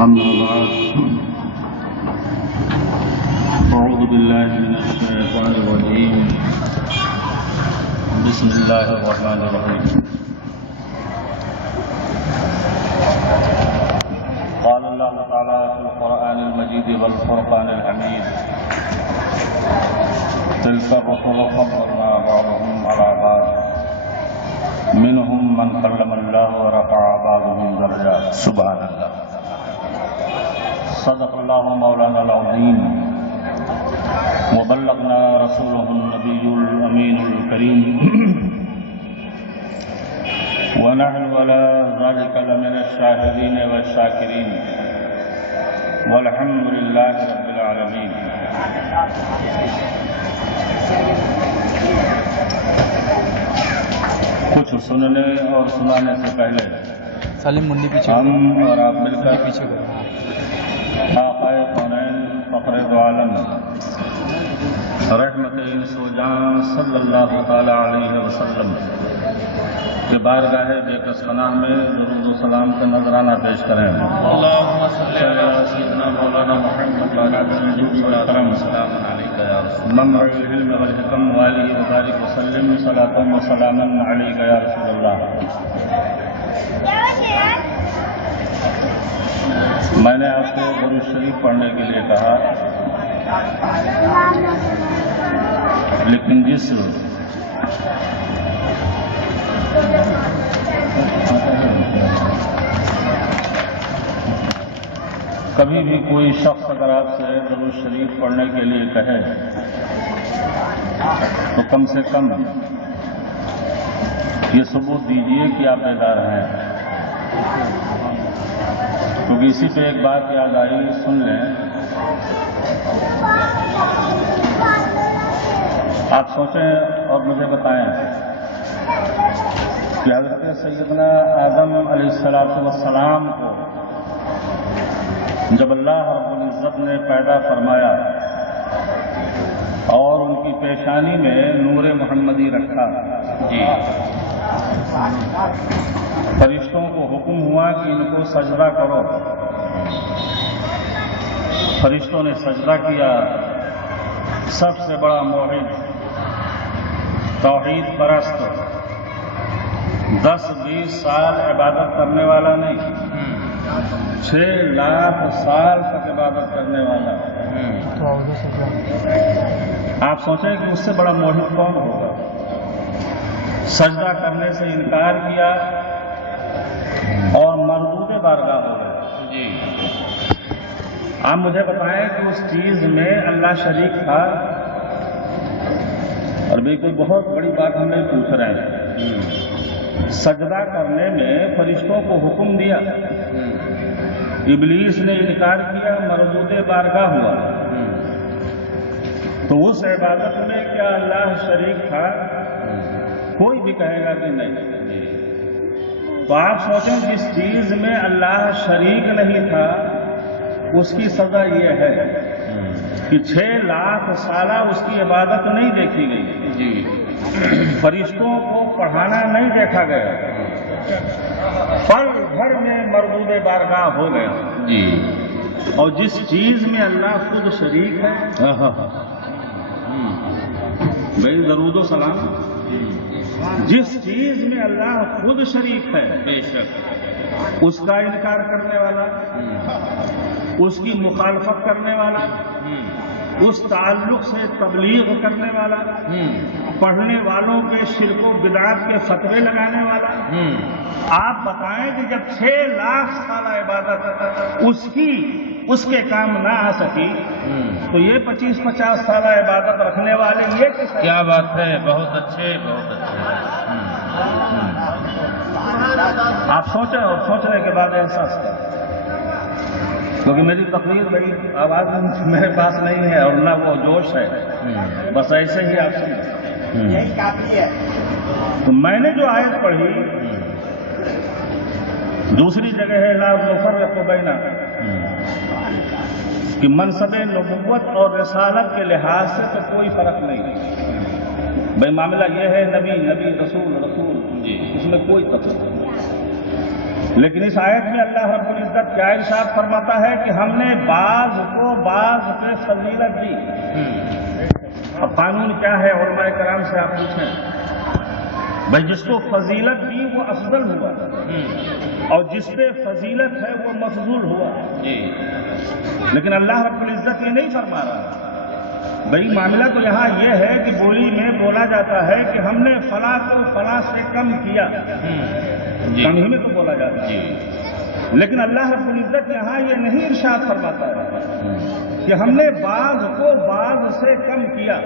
أما بعد أعوذ بالله من الشيطان الرجيم بسم الله الرحمن الرحيم قال الله تعالى في القرآن المجيد والفرقان الحميد تلك الرسل فضلنا بعضهم على بعض منهم من كلم الله ورفع بعضهم درجات سبحان الله صدق الله مولانا العظيم وبلغنا رسوله النبي الأمين الكريم ونحن على ذلك لمن الشاهدين والشاكرين والحمد لله رب العالمين. کچھ سننے اور سنانے سے پہلے سالم منڈی پیچھے ہم اور آپ مل کر پیچھے کرو. آقا کونین فخر دو عالم رحمت انس و جان صلی اللہ تعالی علیہ وسلم کے بارگاہ بے کس پناہ میں درود و سلام کا نذرانہ پیش کریں. اللہم صلی علی سیدنا مولانا محمد وعلی سیدنا کرم سلام علیکہ یا رسول منبع العلم والحکم والی مبارک وسلم صلاۃ و سلام علیکہ یا رسول اللہ. میں نے آپ کو درود شریف پڑھنے کے لیے کہا، لیکن جس کبھی بھی کوئی شخص اگر آپ سے درود شریف پڑھنے کے لیے کہے تو کم سے کم یہ ثبوت دیجیے کہ آپ بیدار ہیں، کیونکہ اسی پہ ایک بات یاد آئی، سن لیں. آپ سوچیں اور مجھے بتائیں کہ حضرت سیدنا آدم علیہ السلام کو جب اللہ رب العزت نے پیدا فرمایا اور ان کی پیشانی میں نور محمدی رکھا، فرشتوں کو حکم ہوا کہ ان کو سجدہ کرو. فرشتوں نے سجدہ کیا. سب سے بڑا موحد، توحید پرست، 10-20 سال عبادت کرنے والا نہیں، 6 لاکھ سال تک عبادت کرنے والا. آپ سوچیں کہ اس سے بڑا موحد کون ہوگا؟ سجدہ کرنے سے انکار کیا اور مردود بارگاہ ہو گئے. آپ مجھے بتائیں کہ اس چیز میں اللہ شریک تھا؟ اور بالکل بہت بڑی بات ہم نہیں پوچھ رہے ہیں. سجدہ کرنے میں فرشتوں کو حکم دیا، ابلیس نے انکار کیا، مردود بارگاہ ہوا. تو اس عبادت میں کیا اللہ شریک تھا؟ کوئی بھی کہے گا کہ نہیں. تو آپ سوچیں جس چیز میں اللہ شریک نہیں تھا اس کی سزا یہ ہے کہ 6 لاکھ سالہ اس کی عبادت نہیں دیکھی گئی، فرشتوں کو پڑھانا نہیں دیکھا گیا، پل بھر میں مردود بارگاہ ہو گیا. اور جس چیز میں اللہ خود شریک ہے، بھائی درود و سلام، جس چیز میں اللہ خود شریک ہے بے شک اس کا انکار کرنے والا، اس کی مخالفت کرنے والا، اس تعلق سے تبلیغ کرنے والا، پڑھنے والوں کے شرک و بدعات کے فتوے لگانے والا. آپ بتائیں کہ جب 6 لاکھ سال عبادت اس کے کام نہ آ سکی تو یہ 25-50 سال عبادت رکھنے والے یہ کیا بات ہے. بہت اچھے، بہت اچھے. آپ سوچیں اور سوچنے کے بعد احساس کریں، کیونکہ میری تقریر بڑی آواز میرے پاس نہیں ہے اور نہ وہ جوش ہے، بس ایسے ہی آپ سنیں. یہی کافی ہے. تو میں نے جو آیت پڑھی دوسری جگہ ہے لا نفرق بین، کہ منصب نبوت اور رسالت کے لحاظ سے تو کوئی فرق نہیں. بھائی معاملہ یہ ہے نبی نبی، رسول رسول، اس میں کوئی تفصیل نہیں. لیکن اس آیت میں اللہ رب العزت کیا ارشاد فرماتا ہے کہ ہم نے بعض کو بعض پہ فضیلت دی. اب قانون کیا ہے علماء کرام سے آپ پوچھیں. بھائی جس کو فضیلت دی وہ افضل ہوا اور جس پہ فضیلت ہے وہ مفضول ہوا. لیکن اللہ رب العزت یہ نہیں فرما رہا. بھائی معاملہ تو یہاں یہ ہے کہ بولی میں بولا جاتا ہے کہ ہم نے فلاں کو فلاں سے کم کیا. کم ہی میں تو بولا جاتا ہے. لیکن اللہ رب العزت یہاں یہ نہیں ارشاد فرماتا ہے کہ ہم نے بعض کو بعض سے کم کیا،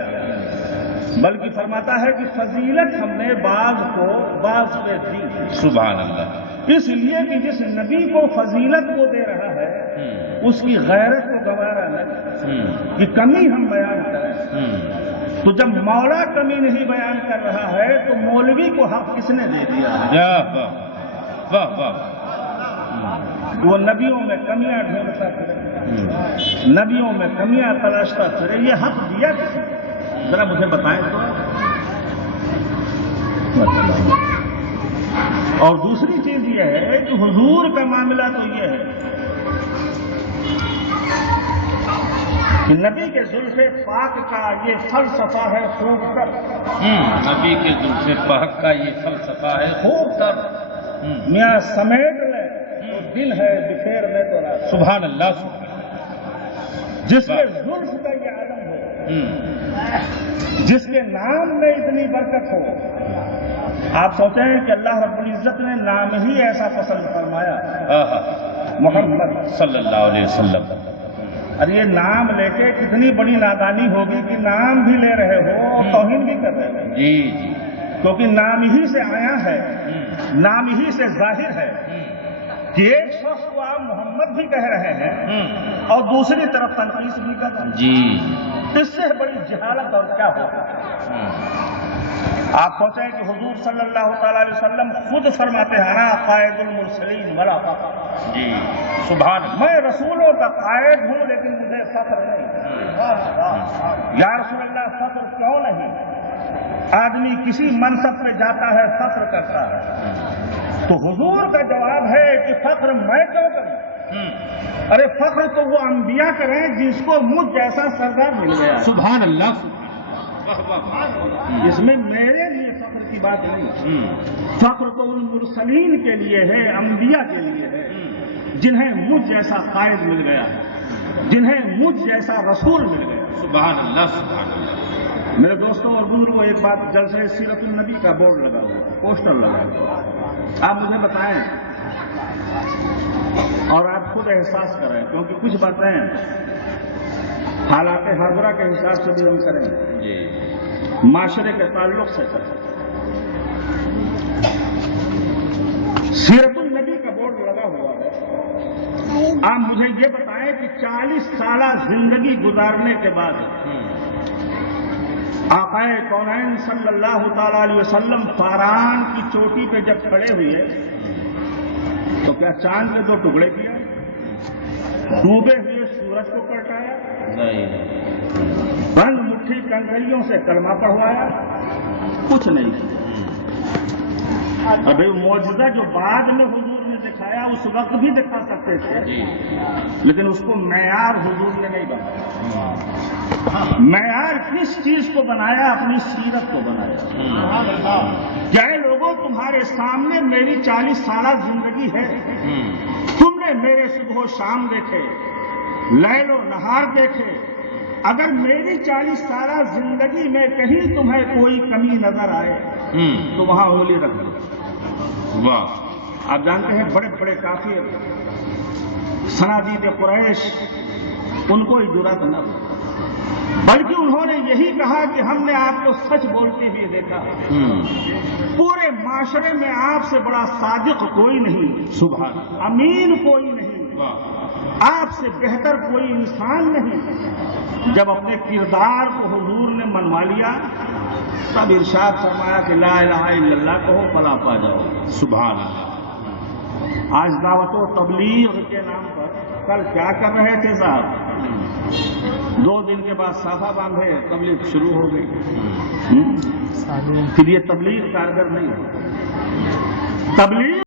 بلکہ فرماتا ہے کہ فضیلت ہم نے بعض کو بعض پہ دی. سبحان اللہ. اس لیے کہ جس نبی کو فضیلت کو دے رہا ہے اس کی غیرت کو گوارا نہیں کہ کمی ہم بیان کریں. تو جب مولا کمی نہیں بیان کر رہا ہے تو مولوی کو حق کس نے دے دیا ہے؟ واہ واہ. وہ نبیوں میں کمیاں ڈھونڈتا پھرے، نبیوں میں کمیاں تلاشتا پھرے. یہ حق دیا کسی نے؟ ذرا مجھے بتائیں تو. اور دوسری چیز یہ ہے کہ حضور کا معاملہ تو یہ ہے کہ نبی کے زلف پاک کا یہ فلسفہ ہے خوب تر. نبی کے زلف پاک کا یہ فلسفہ ہے خوب تر. میاں سمیٹ لے تو دل ہے بکھیر میں تو رات. سبحان اللہ. جس کے زلف کا یہ عالم ہو، جس کے نام میں اتنی برکت ہو. آپ سوچیں کہ اللہ رب العزت نے نام ہی ایسا پسند فرمایا، محمد صلی اللہ علیہ وسلم. ارے یہ نام لے کے کتنی بڑی نادانی ہوگی کہ نام بھی لے رہے ہو اور توہین بھی کر رہے ہو. جی جی. کیونکہ نام ہی سے آیا ہے، نام ہی سے ظاہر ہے کہ ایک شخص کو آپ محمد بھی کہہ رہے ہیں اور دوسری طرف تنقید بھی کر رہے ہیں. جی. اس سے بڑی جہالت اور کیا ہوگا. آپ سوچیں کہ حضور صلی اللہ تعالی علیہ وسلم خود فرماتے ہیں انا قائد المرسلین ولا فخر. جی. سبحان. میں رسولوں کا قائد ہوں لیکن مجھے فخر نہیں. یا رسول اللہ فخر کیوں نہیں؟ آدمی کسی منصب پہ جاتا ہے فخر کرتا ہے. تو حضور کا جواب ہے کہ فخر میں کیوں کروں؟ ارے فخر تو وہ انبیاء کریں جس کو مجھ جیسا سردار مل گیا. سبحان اللہ. اس میں میرے لیے فخر کی بات نہیں. فخر تو ان مرسلین کے لیے ہے، انبیاء کے لیے ہے جنہیں مجھ جیسا قائد مل گیا، جنہیں مجھ جیسا رسول مل گیا. سبحان اللہ. سبحان اللہ. میرے دوستوں اور بزرگوں، ایک بات جلسہ سیرت النبی کا بورڈ لگا ہوا، پوسٹر لگا ہوا. آپ مجھے بتائیں اور آپ خود احساس کریں، کیونکہ کچھ باتیں حالات حاضرہ کے حساب سے بھی ہم کریں، جی. معاشرے کے تعلق سے کریں. سیرت النبی کا بورڈ لگا ہوا ہے. آپ مجھے یہ بتائیں کہ 40 سالہ زندگی گزارنے کے بعد آقائے کونین صلی اللہ تعالی علیہ وسلم فاران کی چوٹی پہ جب کھڑے ہوئے تو کیا چاند کے 2 ٹکڑے کیا؟ ڈوبے ہوئے سورج کو پلٹایا؟ بند مٹھی کنکریوں سے کلمہ پڑھوایا؟ کچھ نہیں کیا. ابھی معجزہ جو بعد میں حضور نے دکھایا اس وقت بھی دکھا سکتے تھے، لیکن اس کو معیار حضور نے نہیں بنایا. معیار کس چیز کو بنایا؟ اپنی سیرت کو بنایا. کیا لوگوں تمہارے سامنے میری 40 سالہ زندگی ہے، تم نے میرے صبح و شام دیکھے، لیل و نہار دیکھے. اگر میری 40 سالہ زندگی میں کہیں تمہیں کوئی کمی نظر آئے تو وہاں انگلی رکھ دو. واہ. آپ جانتے ہیں بڑے بڑے کافر صنادید قریش ان کو جرأت نہ ہو، بلکہ انہوں نے یہی کہا کہ ہم نے آپ کو سچ بولتے ہوئے دیکھا. پورے معاشرے میں آپ سے بڑا صادق کوئی نہیں، سبحان. امین کوئی نہیں، واہ. آپ سے بہتر کوئی انسان نہیں. جب اپنے کردار کو حضور نے منوا لیا تب ارشاد فرمایا کہ لا الہ الا اللہ کہو فلاح پا جاؤ. سبحان اللہ. آج دعوت و تبلیغ کے نام پر کل کیا کر رہے تھے صاحب؟ 2 دن کے بعد صافہ باندھے تبلیغ شروع ہو گئی. پھر یہ تبلیغ کارگر نہیں ہے. تبلیغ